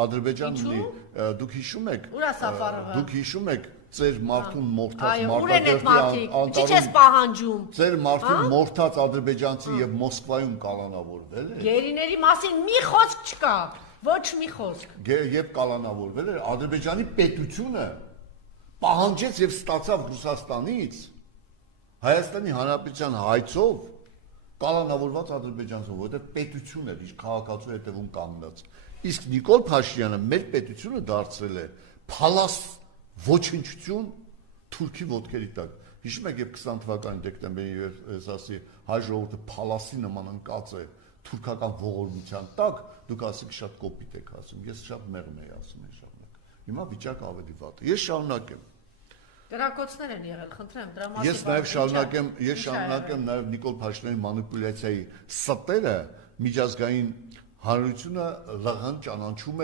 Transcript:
Ադրբեջան ունի, դուք հիշում եք, Ուրա Սաֆարովը։ Դուք հիշում եք ծեր մարդուն մորթած Այո, ուր են այդ մարդիկ։ Չի չես պահանջում։ Ծեր մարդուն մորթած ադրբեջանցի եւ Մոսկվայում կալանավորվել է։ Գերիների մասին մի խոսք չկա, ոչ մի խոսք։ Եվ կալանավորվել էր Ադրբեջանի պետությունը պահանջեց եւ ստացավ Ռուսաստանից Հայաստանի Հանրապետության հայցով կալանավորված ադրբեջանցով, որովհետեւ պետություն էր իր քաղաքացու հետևում կանգնած։ Իսկ Նիկոլ Փաշինյանը մեր պետությունը դարձրել է փալաս ոչնչություն Թուրքի ոտքերի տակ։ Հիշում եք, երբ 20 թվականի դեկտեմբերի ասի հայ ժողովուրդը փալասի նման ընկած է թուրքական ողորմության տակ, դուք ասեք շատ կոպիտ եք ասում, ես շատ մեղմ եի ասում եմ շարունակ։ Հիմա վիճակը ավելի վատ է։ Ես շարունակեմ։ Կրակոցներ են եղել, խնդրեմ, դրա մասին։ Ես շարունակեմ նաև Նիկոլ Փաշինյանի մանիպուլյացիայի ստերը միջազգային հանրությունը ԼՂՀ-ն ճանաչում է